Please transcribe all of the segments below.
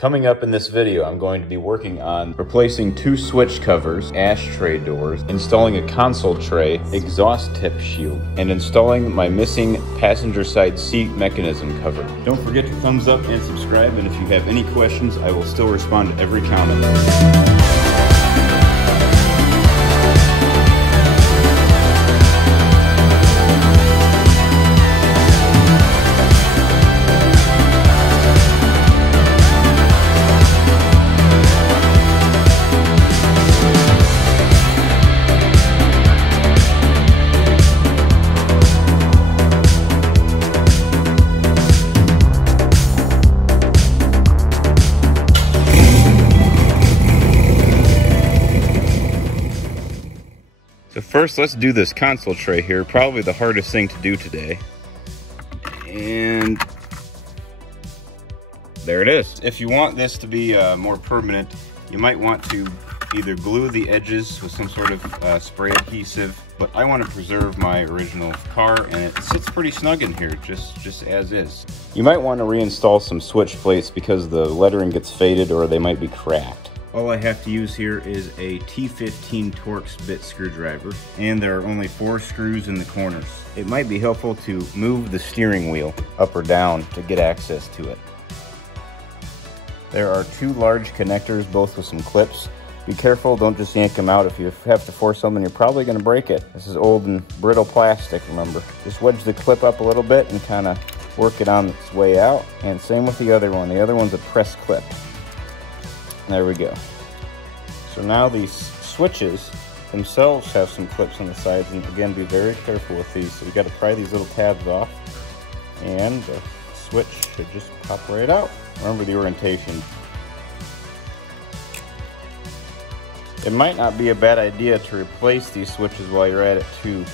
Coming up in this video, I'm going to be working on replacing 2 switch covers, ashtray doors, installing a console tray, exhaust tip shield, and installing my missing passenger side seat mechanism cover. Don't forget to thumbs up and subscribe, and if you have any questions, I will still respond to every comment. So first, let's do this console tray here, probably the hardest thing to do today. And there it is. If you want this to be more permanent, you might want to either glue the edges with some sort of spray adhesive, but I want to preserve my original car, and it sits pretty snug in here, just as is. You might want to reinstall some switch plates because the lettering gets faded or they might be cracked. All I have to use here is a T15 Torx bit screwdriver, and there are only 4 screws in the corners. It might be helpful to move the steering wheel up or down to get access to it. There are 2 large connectors, both with some clips. Be careful, don't just yank them out. If you have to force something, you're probably going to break it. This is old and brittle plastic, remember. Just wedge the clip up a little bit and kind of work it on its way out. And same with the other one. The other one's a press clip. There we go. So now these switches themselves have some clips on the sides, and again, be very careful with these. So we got to pry these little tabs off, and the switch should just pop right out. Remember the orientation. It might not be a bad idea to replace these switches while you're at it too.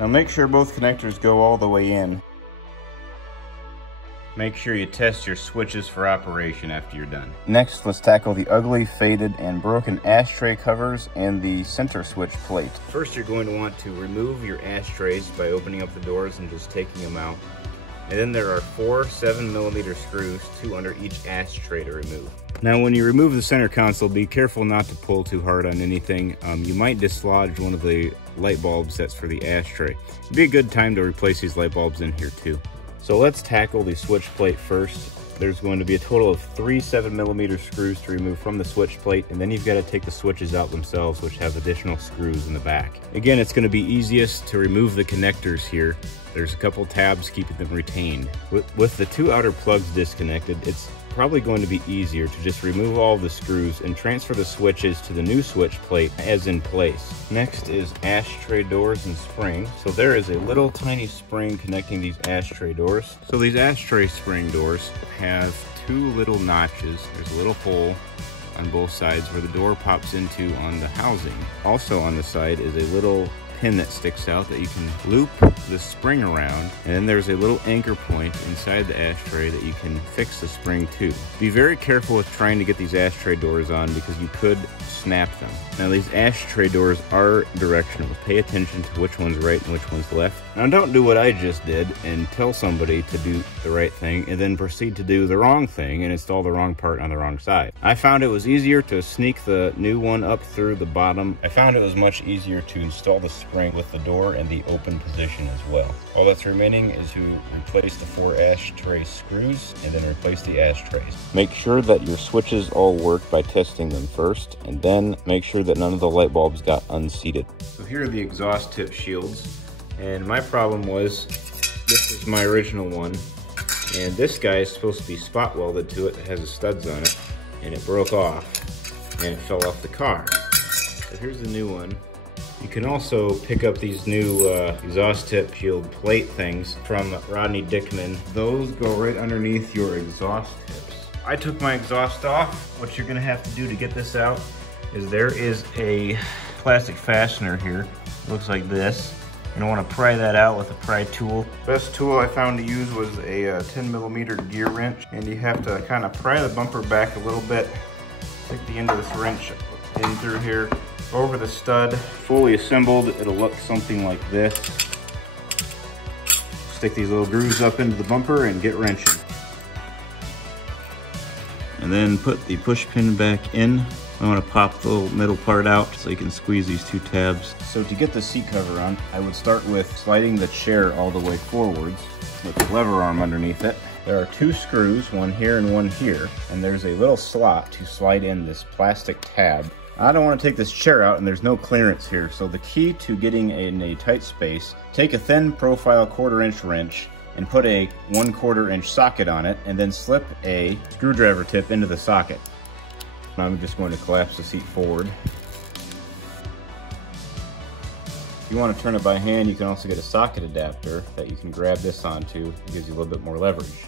Now make sure both connectors go all the way in. Make sure you test your switches for operation after you're done. Next, let's tackle the ugly, faded, and broken ashtray covers and the center switch plate. First, you're going to want to remove your ashtrays by opening up the doors and just taking them out. And then there are 4 7mm screws, 2 under each ashtray to remove. Now, when you remove the center console, be careful not to pull too hard on anything. You might dislodge one of the light bulbs that's for the ashtray. It'd be a good time to replace these light bulbs in here too. So let's tackle the switch plate first. There's going to be a total of 3 7mm screws to remove from the switch plate, and then you've got to take the switches out themselves, which have additional screws in the back. Again, it's going to be easiest to remove the connectors here. There's a couple tabs keeping them retained. With the 2 outer plugs disconnected, it's probably going to be easier to just remove all the screws and transfer the switches to the new switch plate as in place. Next is ashtray doors and springs. So there is a little tiny spring connecting these ashtray doors. So these ashtray spring doors have 2 little notches. There's a little hole on both sides where the door pops into on the housing. Also on the side is a little pin that sticks out that you can loop the spring around, and then there's a little anchor point inside the ashtray that you can fix the spring to. Be very careful with trying to get these ashtray doors on because you could snap them. Now these ashtray doors are directional. Pay attention to which one's right and which one's left. Now don't do what I just did and tell somebody to do the right thing and then proceed to do the wrong thing and install the wrong part on the wrong side. I found it was easier to sneak the new one up through the bottom. I found it was much easier to install the spring with the door in the open position as well. All that's remaining is to replace the 4 ashtray screws and then replace the ashtrays. Make sure that your switches all work by testing them first, and then make sure that none of the light bulbs got unseated. So here are the exhaust tip shields, and my problem was this is my original one, and this guy is supposed to be spot welded to it. It has the studs on it, and it broke off and it fell off the car. So here's the new one. You can also pick up these new exhaust tip shield plate things from Rodney Dickman. Those go right underneath your exhaust tips. I took my exhaust off. What you're gonna have to do to get this out is there is a plastic fastener here. It looks like this. You're gonna wanna pry that out with a pry tool. Best tool I found to use was a 10mm gear wrench, and you have to kind of pry the bumper back a little bit. Stick the end of this wrench in through here, over the stud. Fully assembled, it'll look something like this. Stick these little grooves up into the bumper and get wrenching. and then put the push pin back in. I want to pop the little middle part out so you can squeeze these two tabs. So to get the seat cover on, I would start with sliding the chair all the way forwards with the lever arm underneath it. There are two screws, one here and one here, and there's a little slot to slide in this plastic tab. I don't want to take this chair out and there's no clearance here, so the key to getting in a tight space, take a thin profile 1/4 inch wrench and put a 1/4 inch socket on it, and then slip a screwdriver tip into the socket. I'm just going to collapse the seat forward. If you want to turn it by hand, you can also get a socket adapter that you can grab this onto. It gives you a little bit more leverage.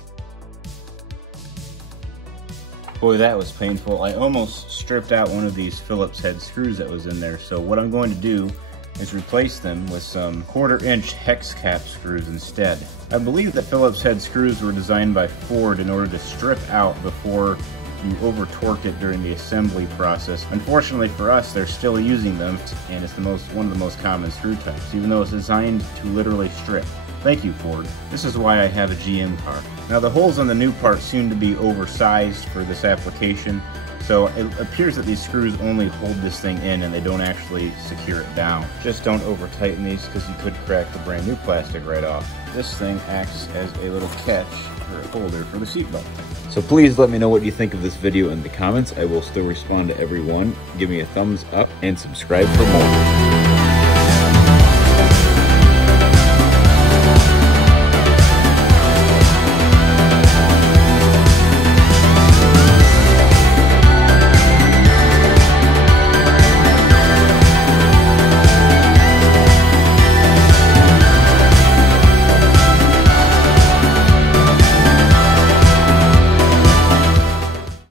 Boy, that was painful. I almost stripped out one of these Phillips head screws that was in there, so what I'm going to do is replace them with some 1/4 inch hex cap screws instead. I believe that Phillips head screws were designed by Ford in order to strip out before you over torque it during the assembly process. Unfortunately for us, they're still using them, and it's one of the most common screw types, even though it's designed to literally strip. Thank you, Ford. This is why I have a GM car. Now the holes on the new part seem to be oversized for this application, so it appears that these screws only hold this thing in and they don't actually secure it down. Just don't over tighten these because you could crack the brand new plastic right off. This thing acts as a little catch or a holder for the seatbelt. So please let me know what you think of this video in the comments. I will still respond to everyone. Give me a thumbs up and subscribe for more.